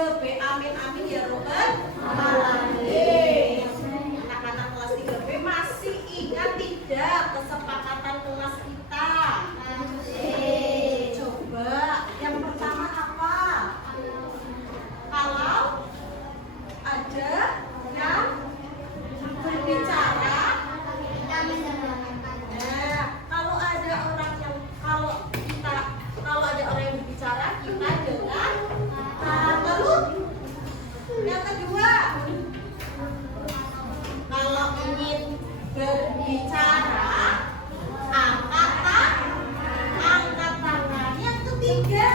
3B. Amin amin ya robbal alamin. Anak-anak kelas 3B masih ingat tidak kesepakatan kelas kita? Coba yang pertama apa? Kalau ada yang berbicara, nah, kalau ada orang yang kalau ada orang yang berbicara, kita dengar. Lalu yang kedua, kalau ingin berbicara, angkat tangan. Yang ketiga,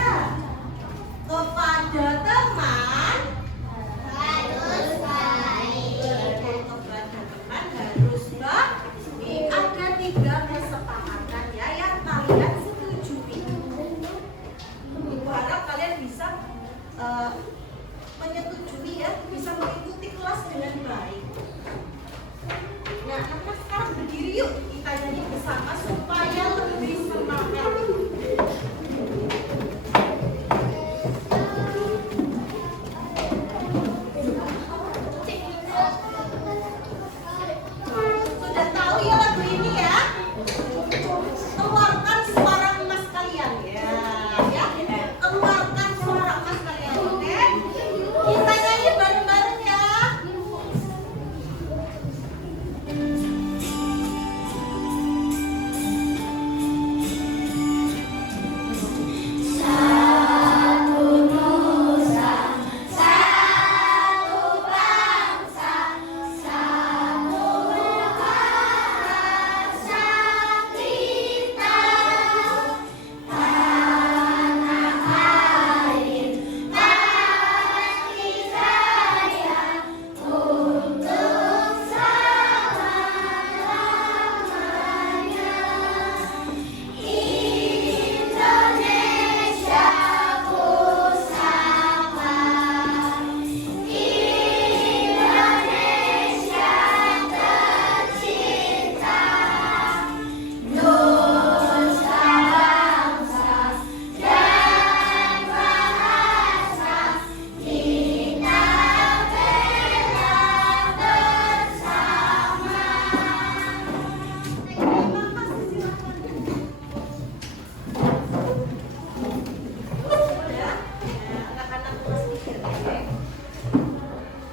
kepada teman harus baik. Kepada teman harus baik. Ada 3 kesepakatan ya yang kalian setujui. Ibu harap kalian bisa menyetujui ya, bisa mengikuti kelas dengan baik. Nah, anak-anak sekarang berdiri yuk, kita nyanyi bersama supaya lebih semangat. Sudah tahu ya lagu ini ya? Keluarkan suara emas kalian ya. Keluarkan suara emas kalian, oke? Kita nyanyi bareng-bareng ya.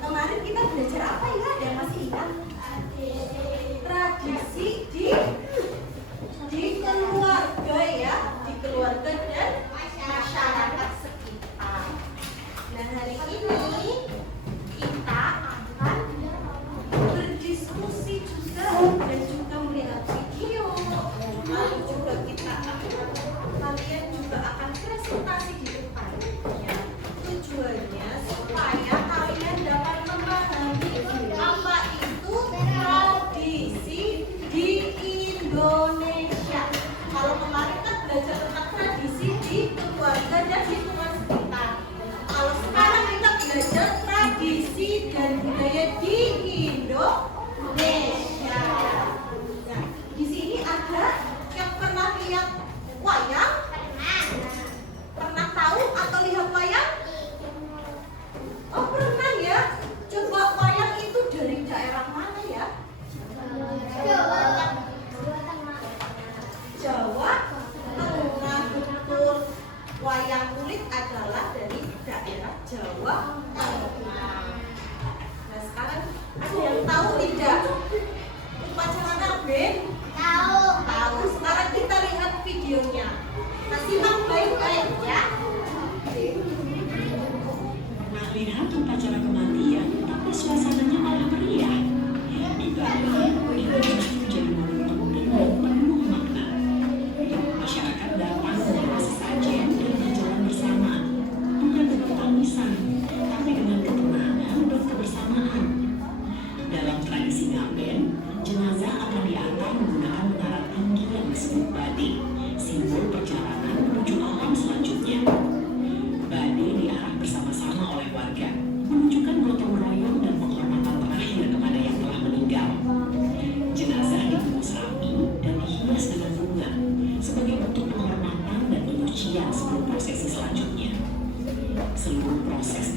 Kemarin kita belajar apa ya? Ada yang masih ingat? Tradisi di keluarga ya, di keluarga dan masyarakat sekitar. Nah, hari ini kita akan berdiskusi juga dan juga melihat video. Lalu juga kalian juga akan presentasi di depan. Ya, tujuannya supaya kalian dapat memahami apa itu tradisi di Indonesia. Kalau kemarin kan belajar tentang tradisi di keluarga dan lingkungan sekitar. Kalau sekarang kita belajar tradisi dan budaya di Indonesia. Nah, di sini ada yang pernah lihat wayang? Pernah tahu atau lihat wayang? Oh, pernah ya? Coba wayang itu dari daerah mana ya? Jawa Tengah, betul. Wayang kulit adalah dari daerah Jawa Tengah. Nah, sekarang ada yang tahu tidak? Upacara ngaben? Tahu. Sekarang kita lihat videonya. Nah, simak baik-baik ya. Lihat upacara kematian, tapi suasananya malah meriah. Di Bali, Indonesia menjadi momen penting dan penuh makna. Masyarakat datang dengan sesajen dan berjalan bersama, bukan dengan tangisan, tapi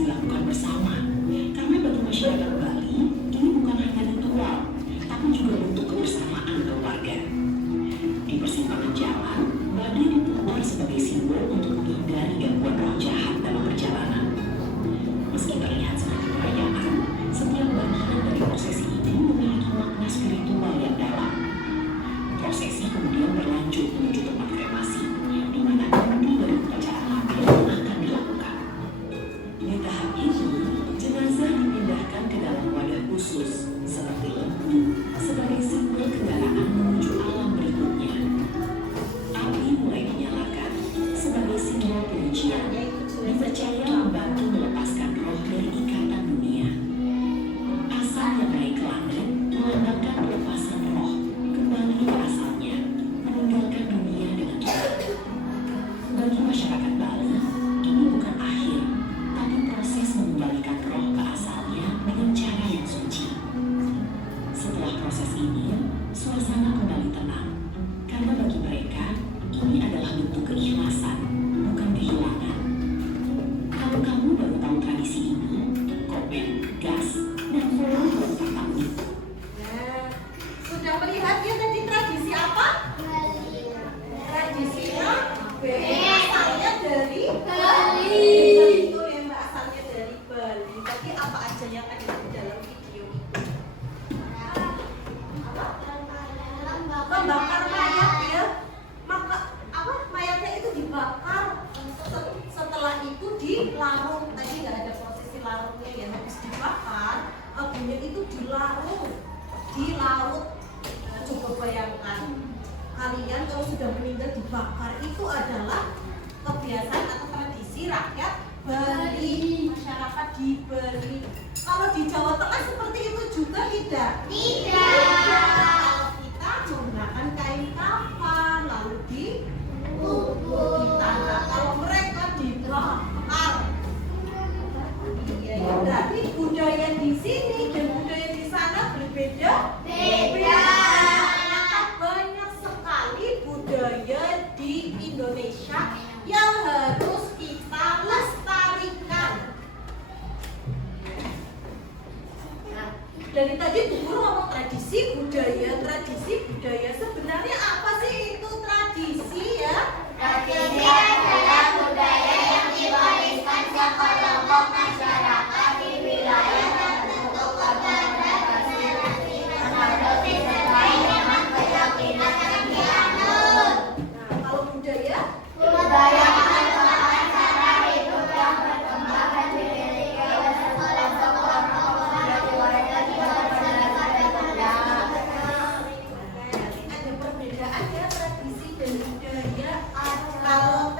dilakukan bersama. Karena bagi masyarakat Bali, ini bukan hanya ritual, tapi juga bentuk kebersamaan keluarga. Di persimpangan jalan, badai diputar sebagai simbol untuk menghindari gangguan roh jahat dalam perjalanan. Meski terlihat seperti perayaan, setiap bagian dari prosesi ini memiliki makna spiritual yang dalam. Prosesi kemudian berlanjut menuju tempat kremasi, di mana inti dari upacara mati akan dilakukan. Di tahap ini, jenazah dipindahkan ke dalam wadah khusus, seperti lembu, sebagai simbol kendaraan menuju alam berikutnya. Api mulai dinyalakan sebagai simbol penyucian, dipercaya membantu melepaskan roh dari ikatan dunia. Asap yang naik ke langit melambangkan pelepasan roh kembali ke asalnya, meninggalkan dunia dengan cepat. Bagi masyarakat Bali, ini bukan akhir, tapi proses mengembalikan roh ke asalnya dengan cara yang suci. Setelah proses ini, suasana kembali tenang, karena bagi mereka, ini adalah bentuk keikhlasan, bukan kehilangan. Kalau kamu baru tahu tradisi ini, komen, gas, dan follow tentang tamu. Nah, sudah melihat ya tadi tradisi apa? Tradisinya asalnya dari Bali. Betul ya Mbak, asalnya dari Bali. Tapi apa aja yang ada di dalam video itu? Membakar mayat ya. Maka apa? Mayatnya itu dibakar. Setelah itu dilarung. Tadi nggak ada prosesi larungnya ya. Habis dibakar, abunya itu dilarung di laut. Nah, coba bayangkan, kalian kalau sudah meninggal dibakar, itu adalah kebiasaan atau tradisi rakyat Bali, masyarakat di Bali. Kalau di Jawa Tengah seperti itu juga tidak? Kalau kita menggunakan kain kafan lalu ditanda. Kalau mereka dibakar. Iya, ya. Berarti budaya di sini dan budaya di sana berbeda. Ternyata banyak sekali budaya di Indonesia yang harus kita lestarikan. Nah, dari tadi Bu Guru ngomong tradisi budaya. Sebenarnya apa sih itu tradisi ya? Tradisi adalah budaya yang diwariskan sekelompok masyarakat di wilayah tertentu kepada generasi melalui sesuai dengan keyakinan yang dianut. Nah, kalau budaya Merupakan cara hidup yang berkembang dan dimiliki oleh sekelompok orang yang diwariskan di masyarakat dan budaya. ada perbedaan ya tradisi dan budaya. Kalau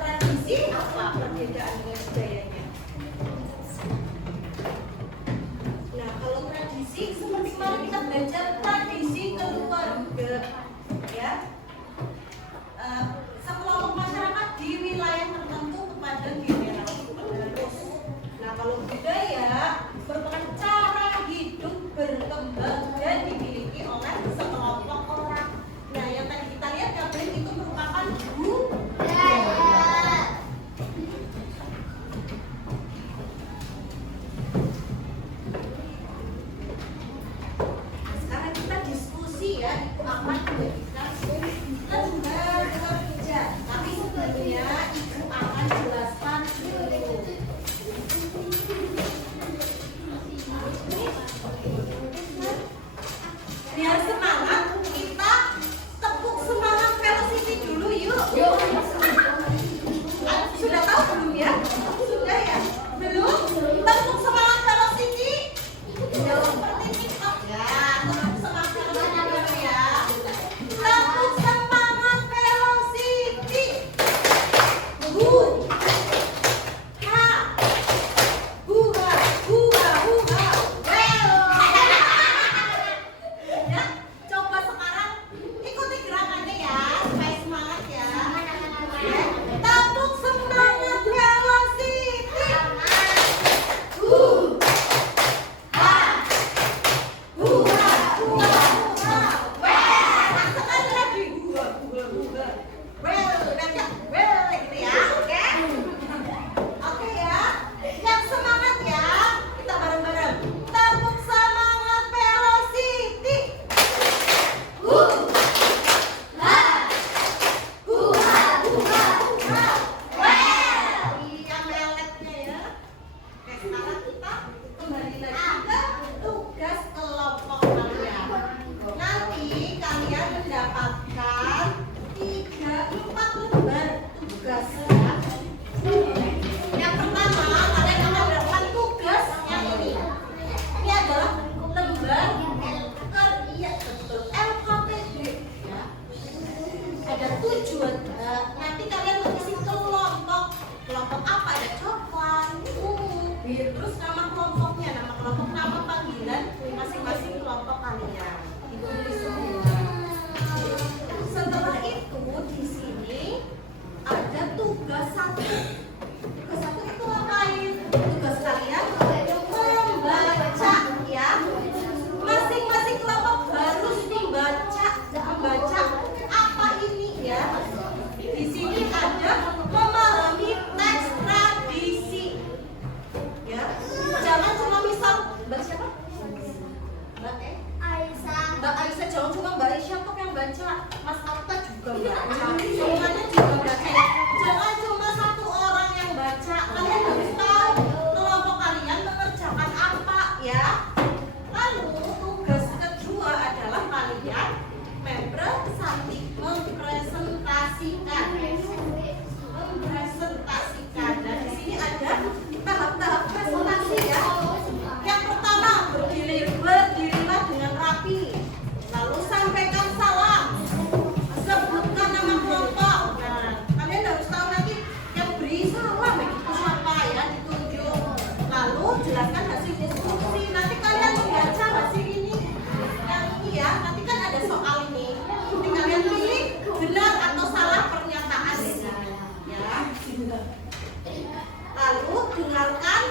dengarkan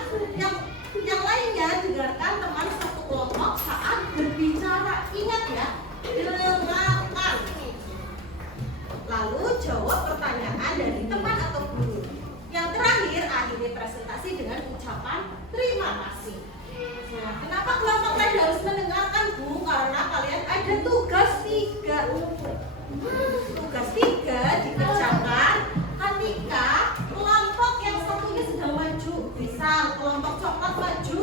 yang lainnya, dengarkan teman satu kelompok saat berbicara. Ingat ya, dengarkan. Lalu jawab pertanyaan dari teman atau guru. Yang terakhir, akhiri presentasi dengan ucapan terima kasih. Nah, kenapa kelompok lain harus mendengarkan, Bu? Karena kalian ada tugas 3. Tugas 3 dikerjakan ketika kelompok yang satunya sedang maju. Misal kelompok coklat maju.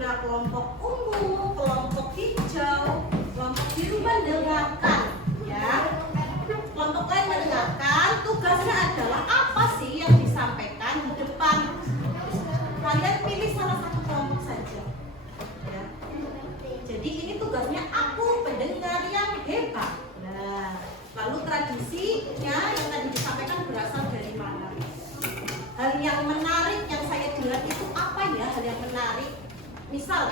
Nah, kelompok ungu, kelompok hijau, kelompok biru mendengarkan. Ya, kelompok lain mendengarkan. Tugasnya adalah apa sih yang disampaikan di depan. Kalian pilih salah satu kelompok saja. Ya. Jadi ini tugasnya aku pendengar yang hebat. Nah, lalu tradisinya yang tadi disampaikan berasal dari mana? Hal yang menarik yang saya dengar itu apa ya? Hal yang menarik. Misal,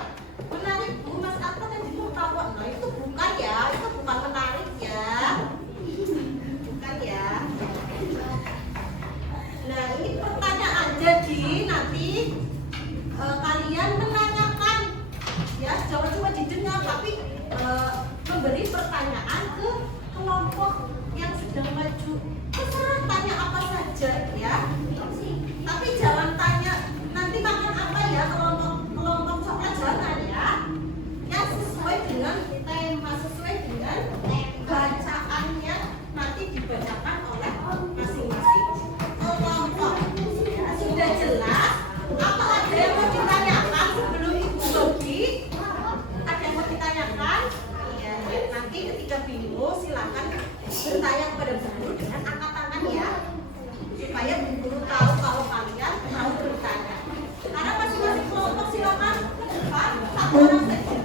menarik Bu, Mas Arta tadi mau tawa. Nah, itu bukan ya, itu bukan menarik ya. Bukan ya. Nah, ini pertanyaan. Jadi nanti kalian menanyakan ya, jangan cuma didengar tapi memberi pertanyaan ke kelompok yang sedang maju. Terserah tanya apa saja ya. Tapi jangan tanya nanti makan apa ya, kelompok coklat jangan ya. Ya, sesuai dengan tema, sesuai dengan bacaannya nanti dibacakan oleh masing-masing kelompok. Ya, sudah jelas? Apa ada yang mau ditanyakan sebelum Ibu Bogi? Ada yang mau ditanyakan? Iya, nanti ketika bingung silakan bertanya kepada Bu Guru dengan angkat tangan ya, supaya Bu Guru tahu kalau kalian mau bertanya. Karena masing-masing kelompok silakan ke depan, satu orang saja.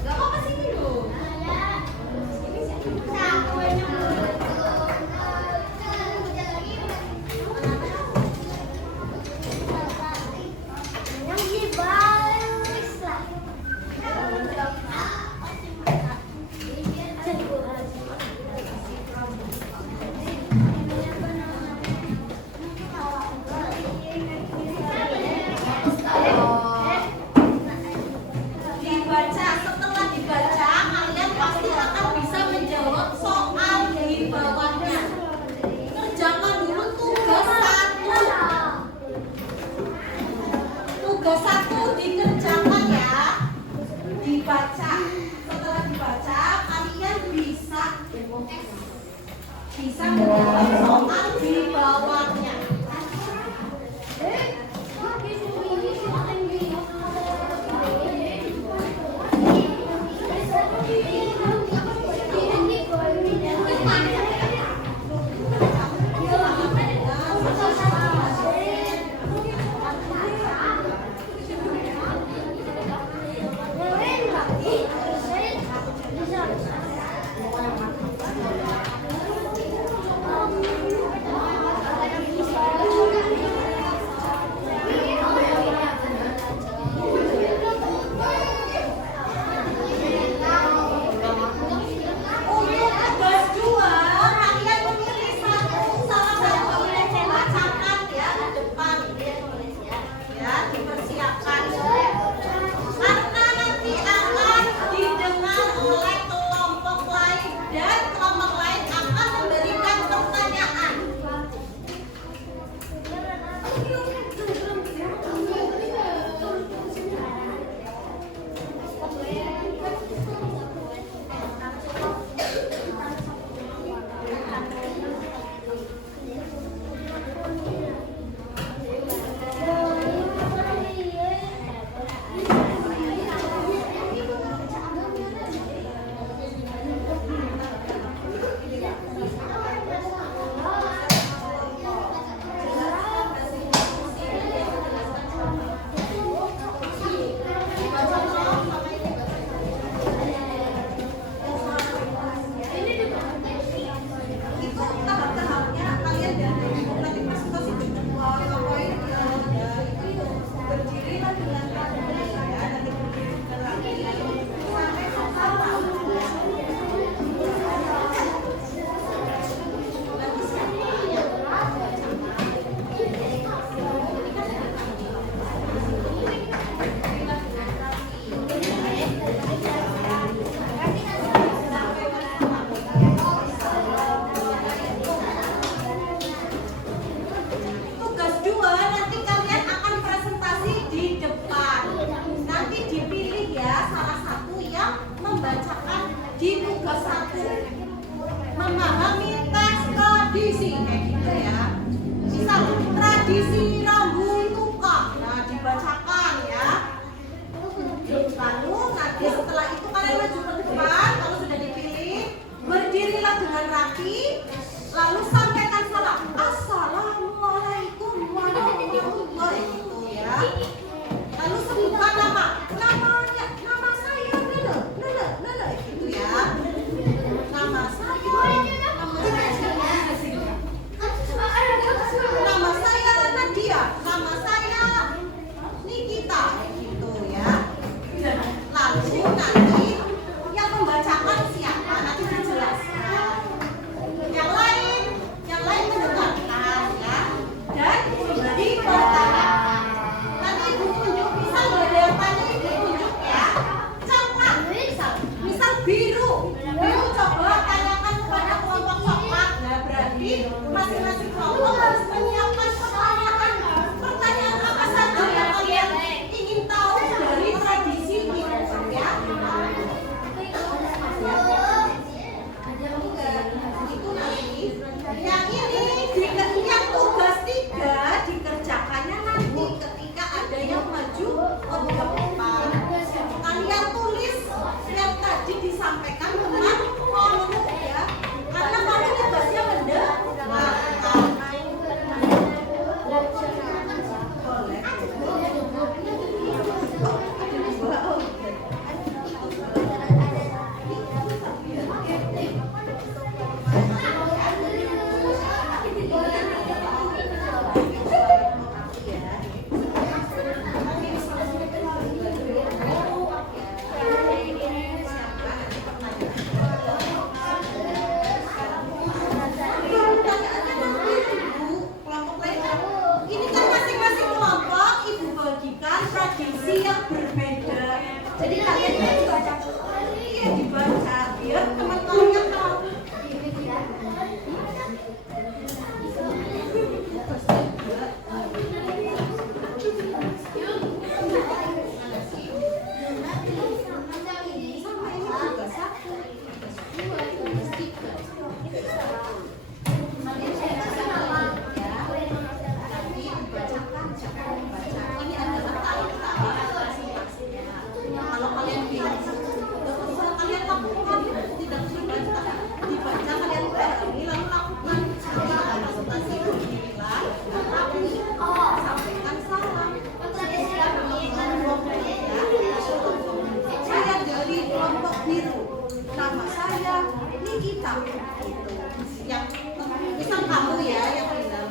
Gak apa-apa sini dulu. Dibaca, setelah dibaca kalian pasti akan bisa menjawab soal di bawahnya. Kerjakan dulu tugas 1. Tugas 1 dikerjakan ya. Dibaca. Setelah dibaca kalian bisa menjawab soal di bawahnya. Dipersiapkan karena nanti akan Iya dibaca biar teman-temannya tahu. Nama saya Nikita. Yang misal kamu ya yang bilang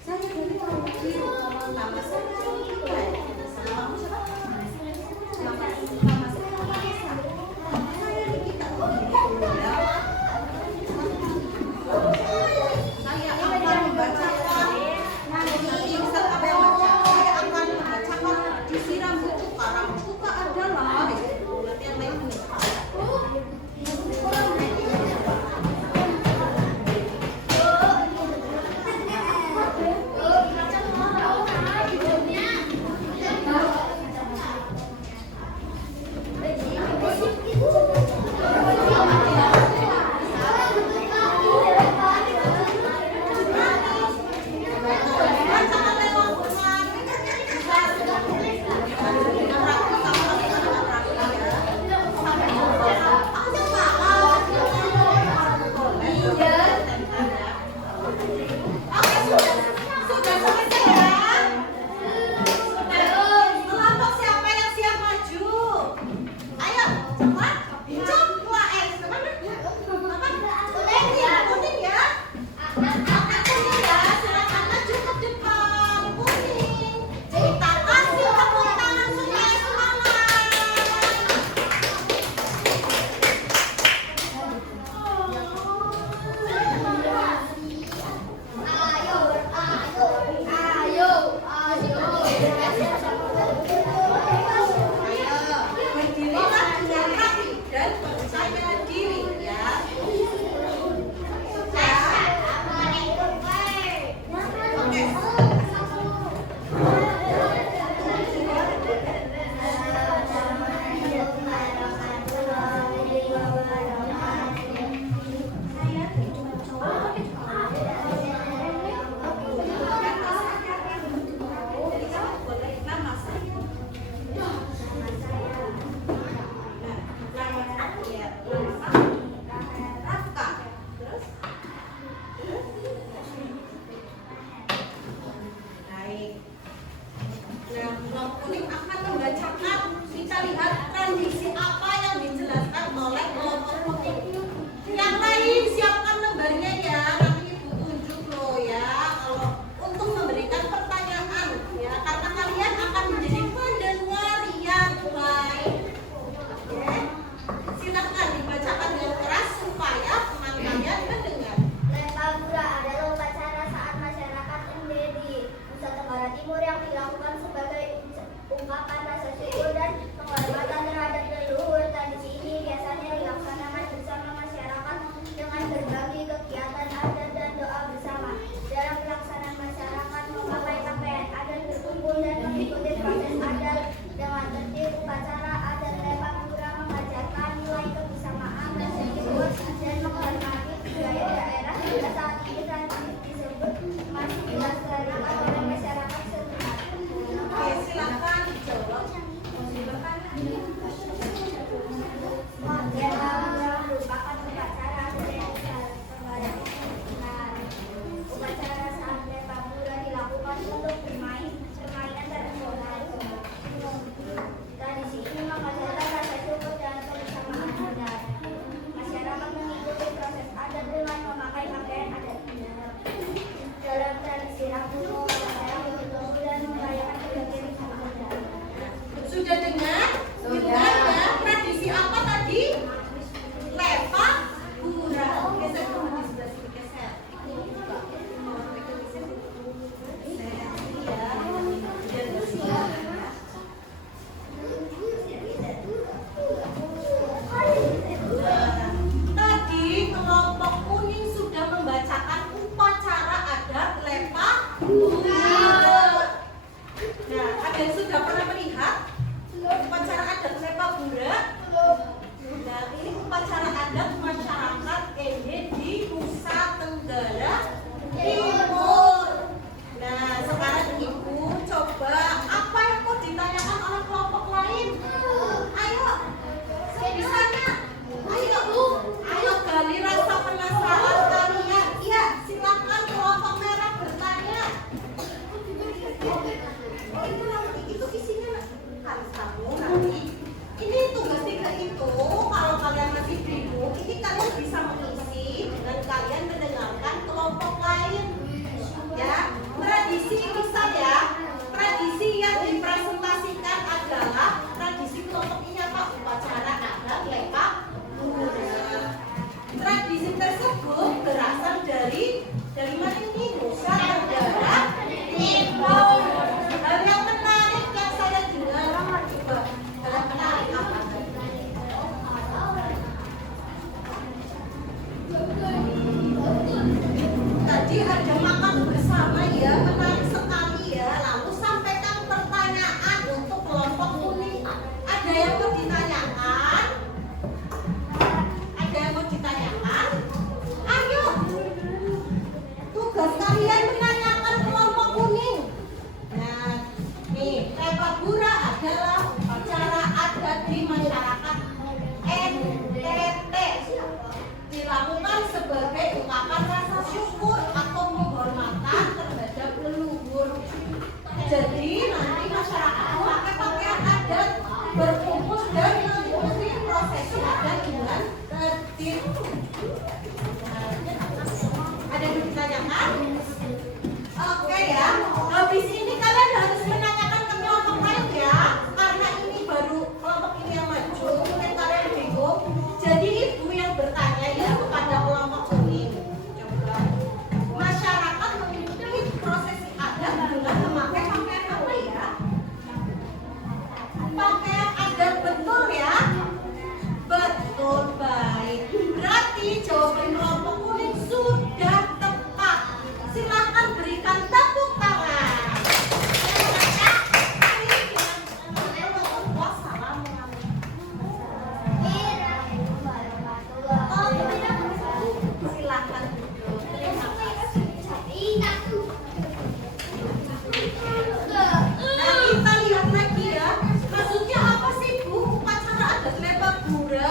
saya dari kelompok biru. Nama saya Nikita. Kamu siapa? Nama saya Vanessa. Saya Nikita. Oh gitu ya. Saya akan membacakan nanti misal apa yang baca. Saya akan membacakan disiram buku karang. Buku adalah nanti yang lain Timur yang dilakukan sebagai ungkapan rasa syukur dan penghormatan terhadap leluhur ini kalian bisa mengisi dengan kalian mendengarkan kelompok lain. Ya, tradisi misal ya, tradisi yang dipresentasikan adalah tradisi kelompok ini apa? Upacara adat lepak gura. Tradisi tersebut berasal dari mana ini? Nusa Tenggara Timur. Hal yang menarik yang saya dengar, coba hal menarik apa? Tadi ada makan bersama ya, menarik sekali ya. Lalu sampaikan pertanyaan untuk kelompok kuning. Ada yang mau ditanyakan? Ada yang mau ditanyakan? Ayo. Tugas kalian menanyakan kelompok kuning. Nah, nih, lepak gura adalah upacara adat di masyarakat NTT. Dilakukan sebagai ungkapan rasa syukur atau penghormatan terhadap leluhur. Jadi nanti masyarakat memakai pakaian adat, berkumpul dan mengikuti prosesi adat dengan tertib. Ada yang ditanyakan? Oke ya. Habis ini kalian harus menanyakan ke kelompok lain ya, karena ini baru kelompok ini yang maju. Mungkin kalian bingung. Jadi ibu yang bertanya ya kepada kelompok kuning. Coba. Masyarakat mengikuti prosesi adat dengan memakai pakaian apa ya? Pakaian adat betul ya? Betul, baik. Berarti jawaban kelompok kuning sudah tepat. Silakan berikan tepuk tangan. Silakan duduk. Terima kasih. Nah, kita lihat lagi ya. Maksudnya apa sih Bu? Upacara adat lepak gura?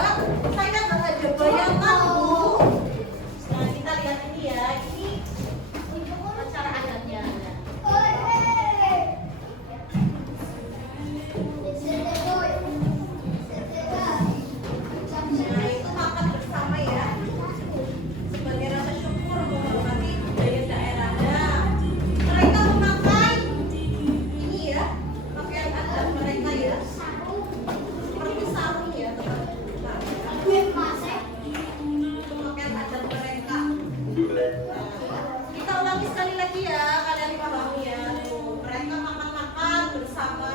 Saya nggak ada bayangan Bu. Nah, kita lihat ini ya. Ini upacara adatnya. Nah, itu makan bersama ya. Sebagai rasa syukur menghormati budaya daerahnya. Mereka memakai ini ya, pakaian adat mereka ya. Seperti sarung ya, teman-teman. Itu pakaian adat mereka. Kita ulangi sekali lagi ya, kalian pahami ya. Tuh, mereka makan-makan bersama,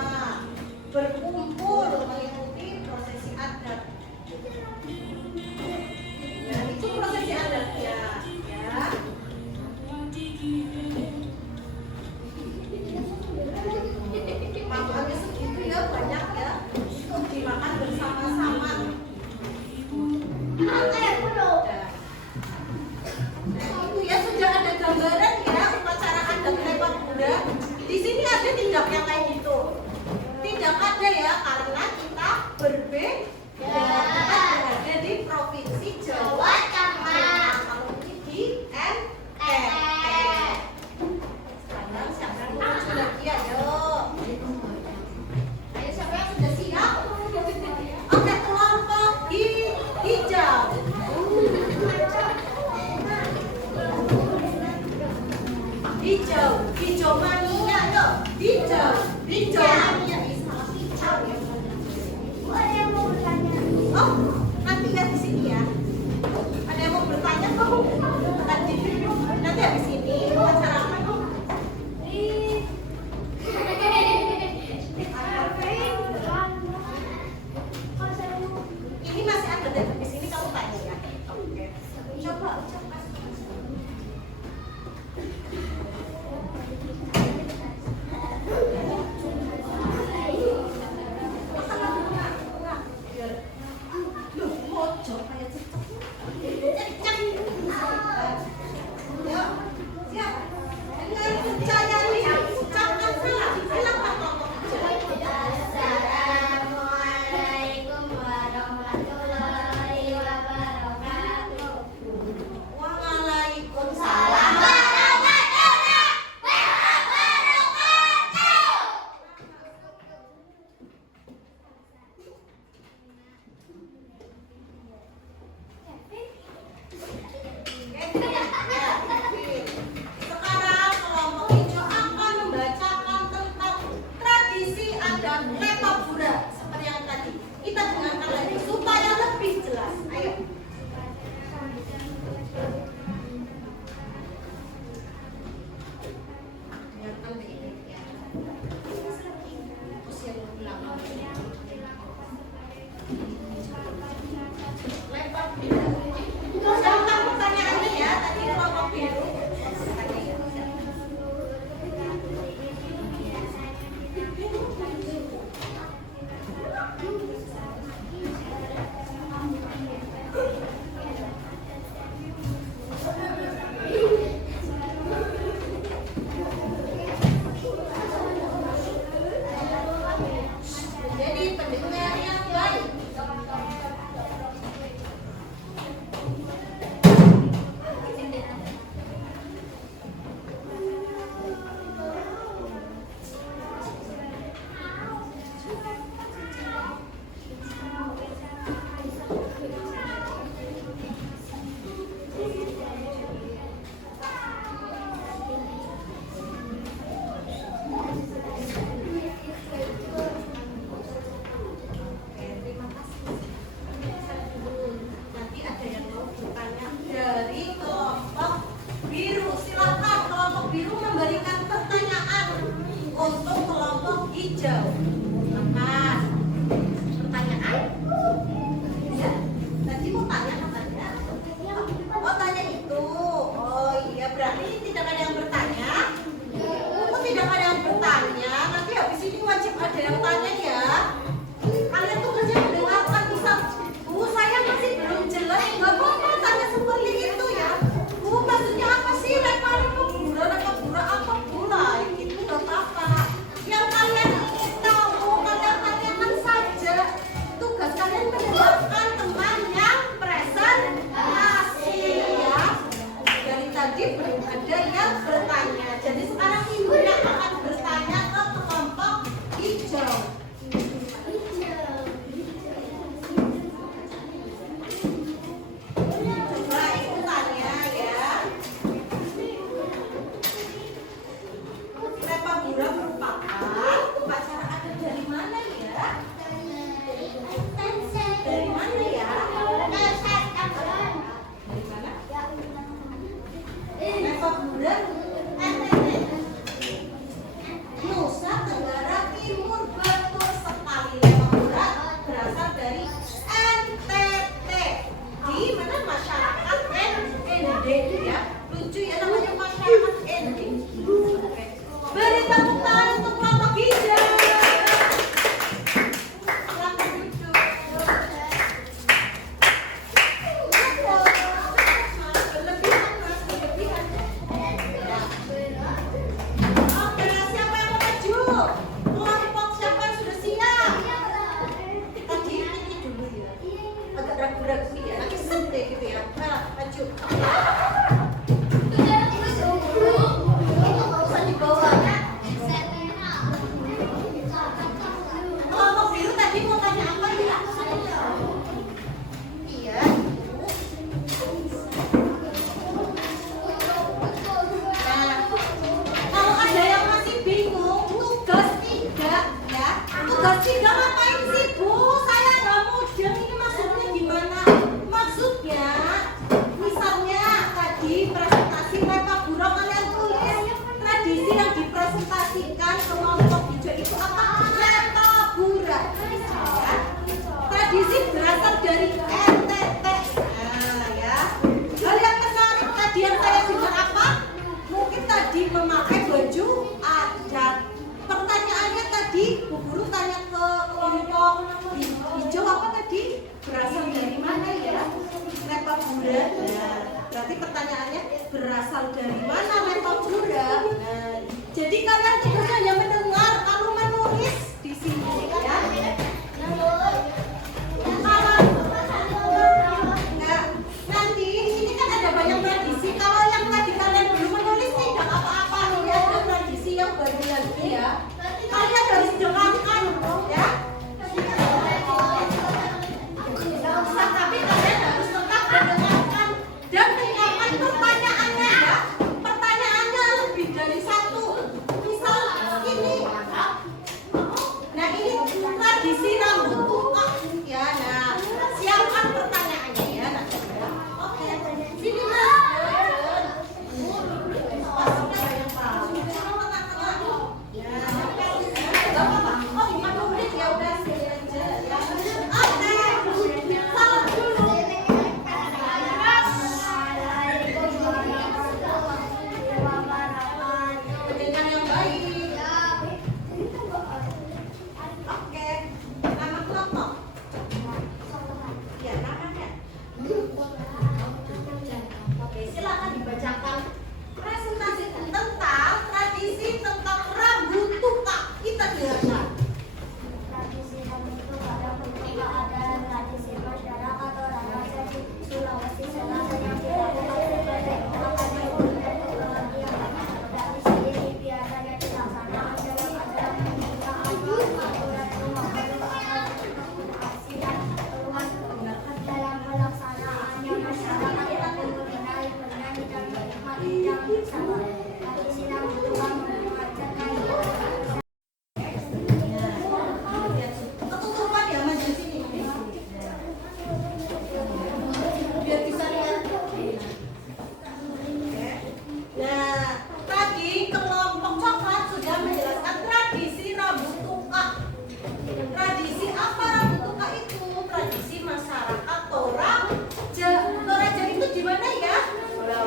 berkumpul mengikuti prosesi adat. Nah, itu prosesi adatnya ya. Makannya segitu ya, banyak ya. Untuk dimakan bersama-sama. Nah, itu ya sudah ada gambaran ya upacara adat lepak gura. Di sini ada tidak yang kayak gitu? Tidak ada ya, karena kita berbeda. Ada di provinsi Jawa Tengah. Kalau ini di NTT. Sekarang siapa yang mau maju lagi? Ayo. Ayo, siapa yang sudah siap? Oke, kelompok hijau. Hijau mania loh. Hijau mania. Oh, nanti ya di sini ya. Ada yang mau bertanya kok? Nanti habis ini acara apa? Ini masih ada dan habis ini kamu tanya ya. Oke. Coba ucapkan. Assalamualaikum warahmatullahi baju. Itu dia tulis dong, Guru. Itu nggak usah dibawa. Kelompok biru tadi mau tanya apa ya? Iya. Nah, kalau ada yang masih bingung, tugas 3 ya. Tugas 3 ngapain sih, Bu? Saya nggak mudeng, ini maksudnya gimana? Maksudnya, misalnya tadi presentasi mereka burung, kalian tulis tradisi yang dipresentasikan kelompok hijau itu apa? Mereka burung. Ya. Tradisi berasal dari NTT. Nah, ya. Hal yang menarik tadi yang saya dengar apa? Mungkin tadi memakai baju adat. Pertanyaannya tadi, Bu Guru tanya ke kelompok hijau apa tadi? Berasal dari mana ya? Lepabura. Nah, berarti pertanyaannya berasal dari mana Lepabura? Nah, jadi kalian tugasnya hanya mendengar, kalau menulis di sini ya. Nah, nanti ini kan ada banyak tradisi. Kalau yang tadi kalian belum menulis tidak apa-apa loh ya, ada tradisi yang baru lagi ya. Kalian harus dengarkan ya. Tidak usah, tapi kalian harus tetap mendengarkan dan menyiapkan pertanyaannya ya. Pertanyaannya lebih dari satu. Misal ini. Nah, ini tradisi rambut tukak ya. Nah, siapkan pertanyaannya ya. Nah, oke. Sini Mas. Pasangnya yang tahu. Ya. Gak apa-apa. Oh, bukan murid ya udah sini aja ya. Oke. Salam dulu. Pendidikan yang baik. Oke. Nama kelompok. Ya, namanya. Oke, silakan dibacakan presentasi tentang tradisi tentang rambut tukak. Kita dengarkan. Tradisi rambut tukak adalah tradisi masyarakat orang Aceh di Sulawesi Selatan yang dilakukan sebagai ungkapan kebahagiaan. Tradisi ini biasanya dilaksanakan dalam acara pernikahan, aturan rumah baru atau aksi dan keluhan. Dalam pelaksanaannya masyarakat dapat menari, menyanyi dan menikmati hidangan bersama. Tradisi rambut tukak mengajak Ketutupan ya Mas di sini. Biar bisa lihat. Oke. Nah, tadi kelompok coklat sudah menjelaskan tradisi rambut tukak. Tradisi apa rambut tukak itu? Tradisi masyarakat Toraja. Toraja itu di mana ya?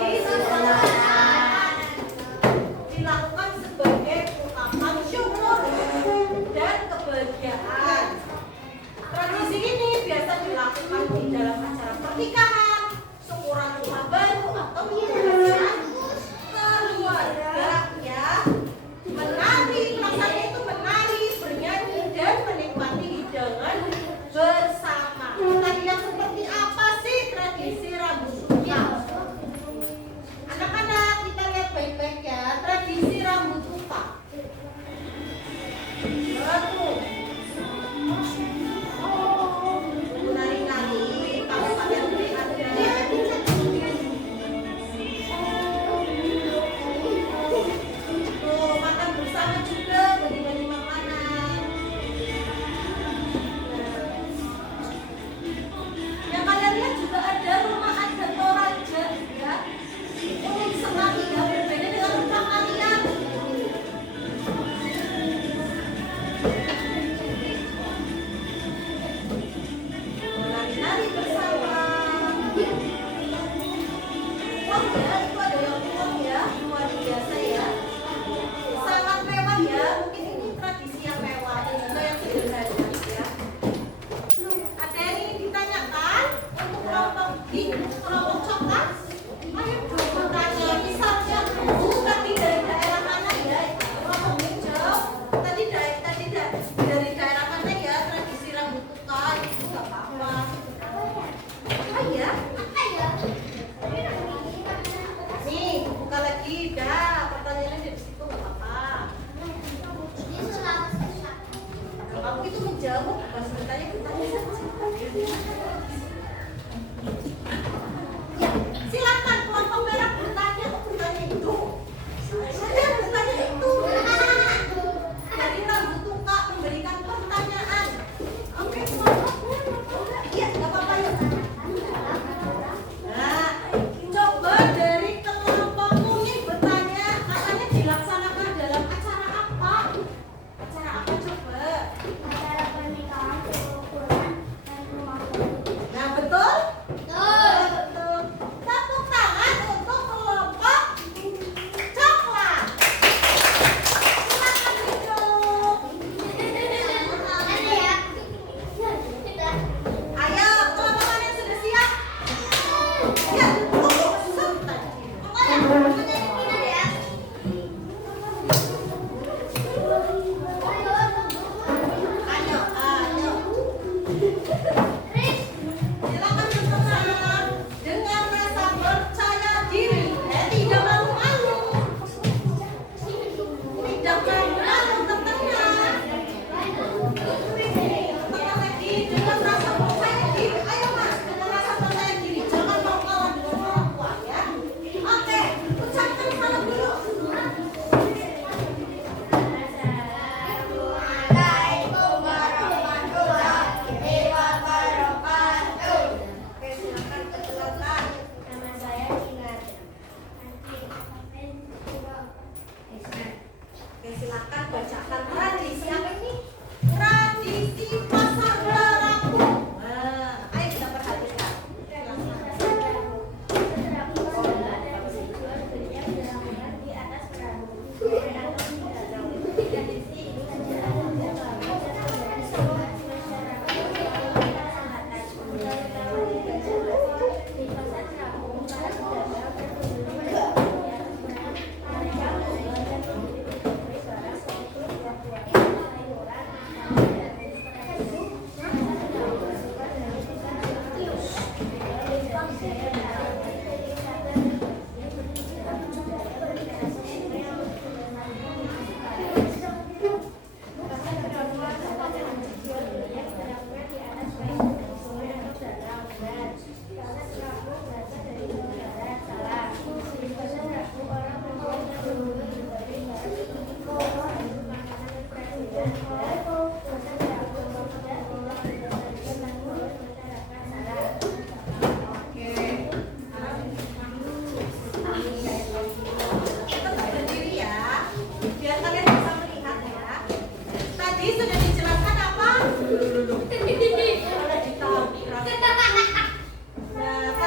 Di selatan. Dilakukan sebagai ungkapan syukur dan kebahagiaan. Tradisi ini biasa dilakukan di dalam acara pernikahan, syukuran rumah baru atau perayaan keluarga ya. Menari, rasanya itu menari, bernyanyi dan menikmati hidangan bersama. Kita lihat seperti apa sih tradisi rambut tukak. Anak-anak, kita lihat baik-baik ya, tradisi rambut tukak. Satu. Nari-nari, kalau kalian lihat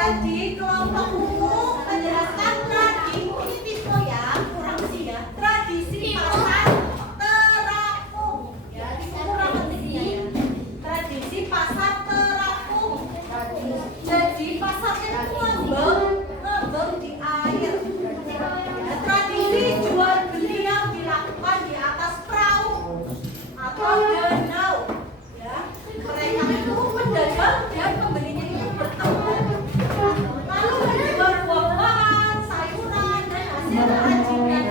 Jadi kelompok ungu menjelaskan ini tipe ya, kurang sih ya. Tradisi pasar terapung. Ya, ini kurang pentingnya ya. Tradisi pasar terapung. Jadi pasarnya itu ngebom di air. Ya, tradisi jual beli yang dilakukan di atas perahu atau danau. Ya, mereka itu pedagang dan pembelinya itu bertemu. Lalu menjual buah-buahan, sayuran, dan hasil kerajinan.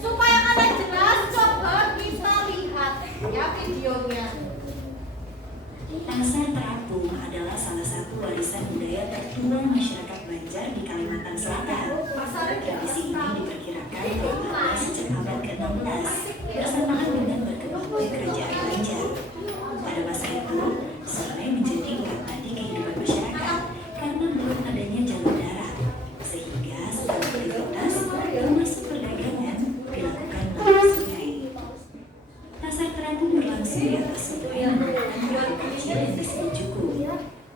Supaya kalian jelas, coba kita lihat ya videonya. Pasar terapung adalah salah satu warisan budaya tertua masyarakat Banjar di Kalimantan Selatan. Tradisi ini diperkirakan telah ada sejak abad ke-16 bersamaan dengan berkembangnya kerajaan Banjar. Pada masa itu, sungai menjadi urat nadi kehidupan masyarakat karena belum adanya jalur darat, sehingga segala aktivitas termasuk perdagangan dilakukan melalui sungai. Pasar terapung berlangsung di atas sungai menggunakan perahu kecil yang disebut juku.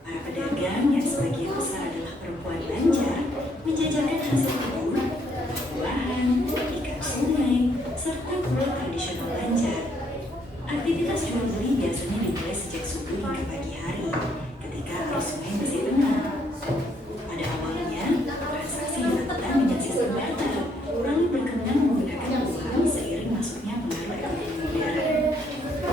Para pedagang yang sebagian besar adalah perempuan Banjar menjajakan hasil kebun, buah-buahan, ikan sungai, serta kue tradisional Banjar. Aktivitas jual beli biasanya dimulai sejak subuh hingga pagi hari, ketika arus sungai masih tenang. Pada awalnya, transaksi dilakukan dengan sistem barter, lalu berkembang menggunakan uang seiring masuknya pengaruh ekonomi modern.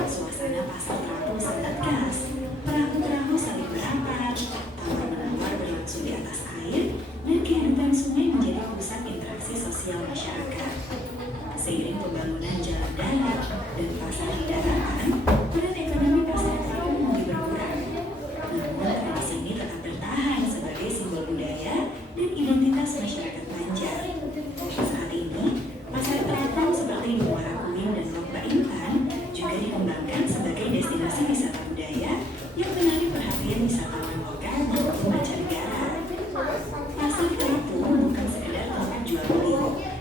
Suasana pasar terapung sangat khas. Perahu-perahu saling merapat, tawar-menawar berlangsung di atas air, dan kehidupan sungai menjadi pusat interaksi sosial masyarakat. Seiring pembangunan jalan darat dan pasar di daratan, berat ekonomi pasar terapung mulai berkurang. Namun tradisi ini tetap bertahan sebagai simbol budaya dan identitas masyarakat Banjar. Saat ini, pasar terapung seperti di Muara Kuning dan Lok Baintan juga dikembangkan sebagai destinasi wisata budaya yang menarik perhatian wisatawan lokal maupun mancanegara. Pasar terapung bukan sekedar tempat jual beli,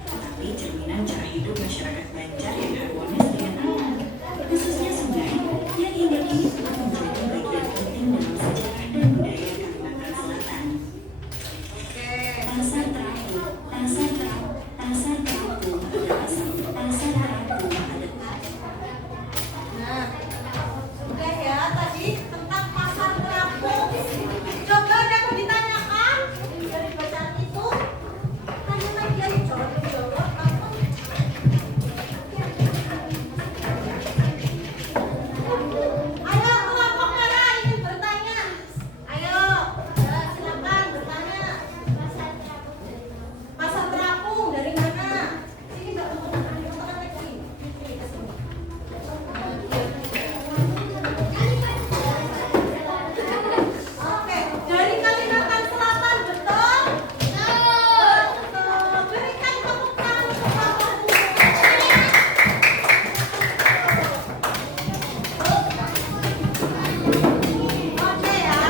tetapi cerminan cara hidup masyarakat Banjar yang harmonis dengan alam, khususnya sungai yang hingga kini telah menjadi bagian penting dalam sejarah dan budaya Kalimantan Selatan. Pasar terapung adalah satu pasar terapung adalah Nah, udah ya tadi tentang pasar terapung. Coba ada yang ditanyakan dari bacaan itu. Tanya lagi ya, jawab. Ayo kelompok merah ingin bertanya. Ayo, silakan bertanya. Pasar terapung dari mana? Sini Mbak, tekan lagi. Oke, dari Kalimantan Selatan, betul? Betul. Berikan tepuk tangan untuk Bapak Bu. Oke ya.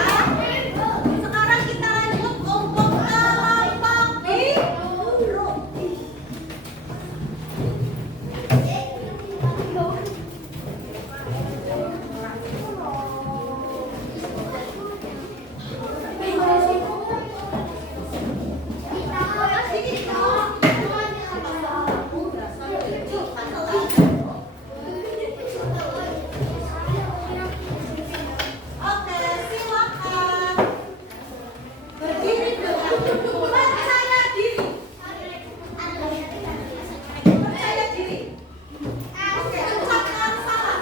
Sekarang kita lanjut untuk kelompok biru. Oke, silakan. Berdiri dengan percaya diri. Percaya diri. Oke, ucapkan salam.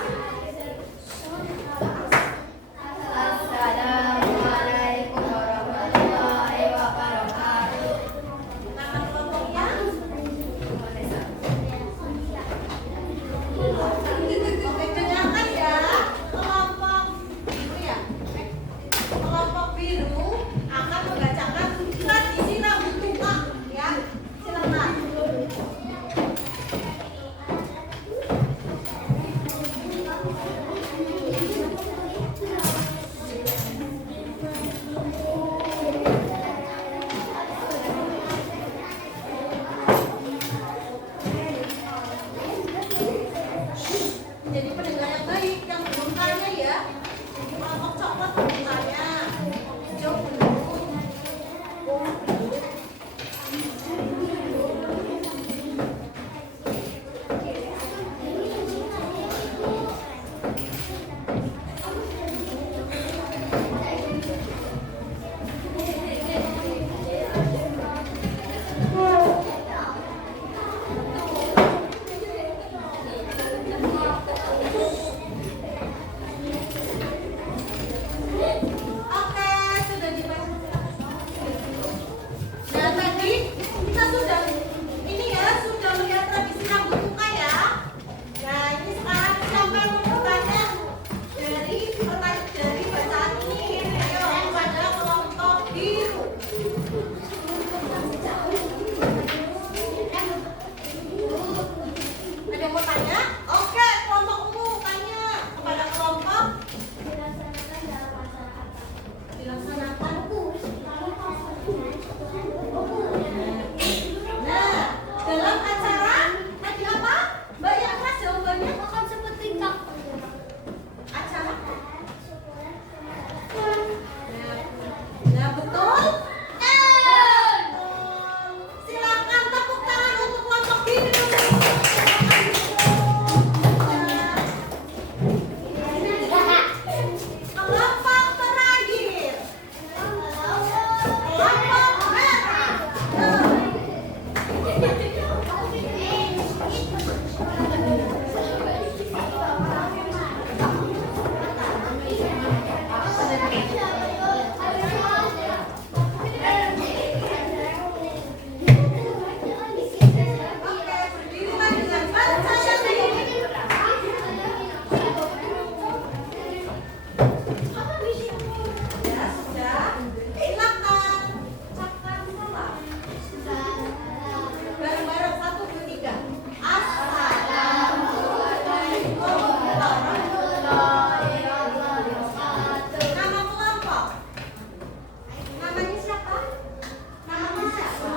Assalamualaikum warahmatullahi wabarakatuh. Nama kelompoknya? Oke, dengarkan ya. Kelompok biru ya. Kelompok biru akan membacakan tradisi rambut tukang ya. Silakan. Jadi pendengar yang baik, yang belum tanya ya. Kelompok coklat belum tanya, hijau belum dilaksanakan. Nah, dalam acara tadi apa? Mbak yang kelas jawabannya Makan seperti kak. acara. Nah, betul. Silakan tepuk tangan untuk kelompok ini. Kelompok terakhir. Kelompok merah. Oke, berdirilah dengan baca dan nyanyi. Ya, sudah. Silakan. Ucapkan salam. Bareng-bareng 1, 2, 3. Assalamualaikum warahmatullahi wabarakatuh. Nama kelompok. Namanya siapa? Namanya siapa?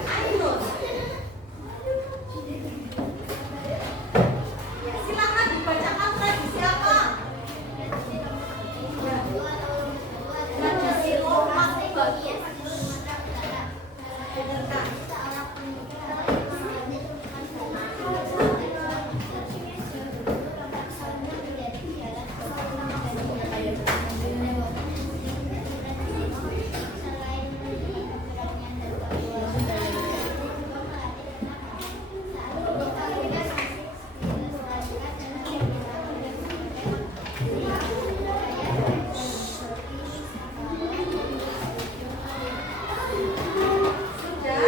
Ainus. Silakan dibacakan tradisi apa? Tradisi Lomak Batu. Dengarkan. Sudah?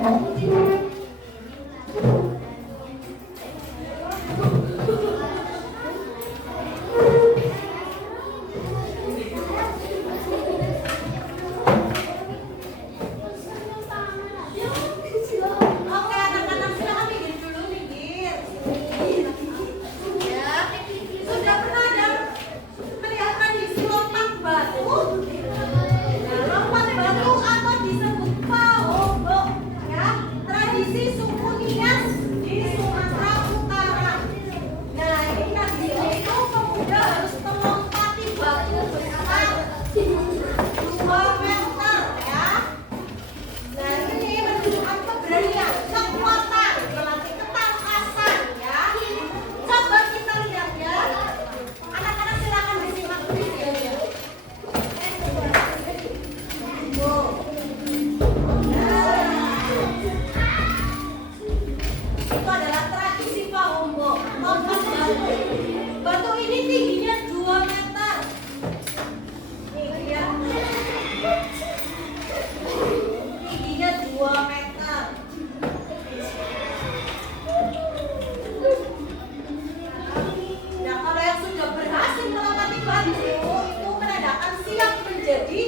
Oke. Oke, anak-anak silakan minggir dulu, minggir. Ya. Sudah pernah ada melihat tradisi lompat batu? Nah, lompat batu atau disebut pahobo, ya, tradisi suku Nias di Sumatera Utara. Nah, ini tradisinya itu pemuda harus melompati batu besar 2 meter, ya. Nah, ini menunjukkan keberanian, kekuatan, melatih ketangkasan, ya. Coba kita lihat, ya. Anak-anak silakan disimak videonya. Tuh. Nah. Itu adalah tradisi Pahombo, lompat batu. Batu ini tingginya 2 meter. Nih, ya. Tingginya 2 meter. Nah, kalau yang sudah berhasil melompati batu itu menandakan siap menjadi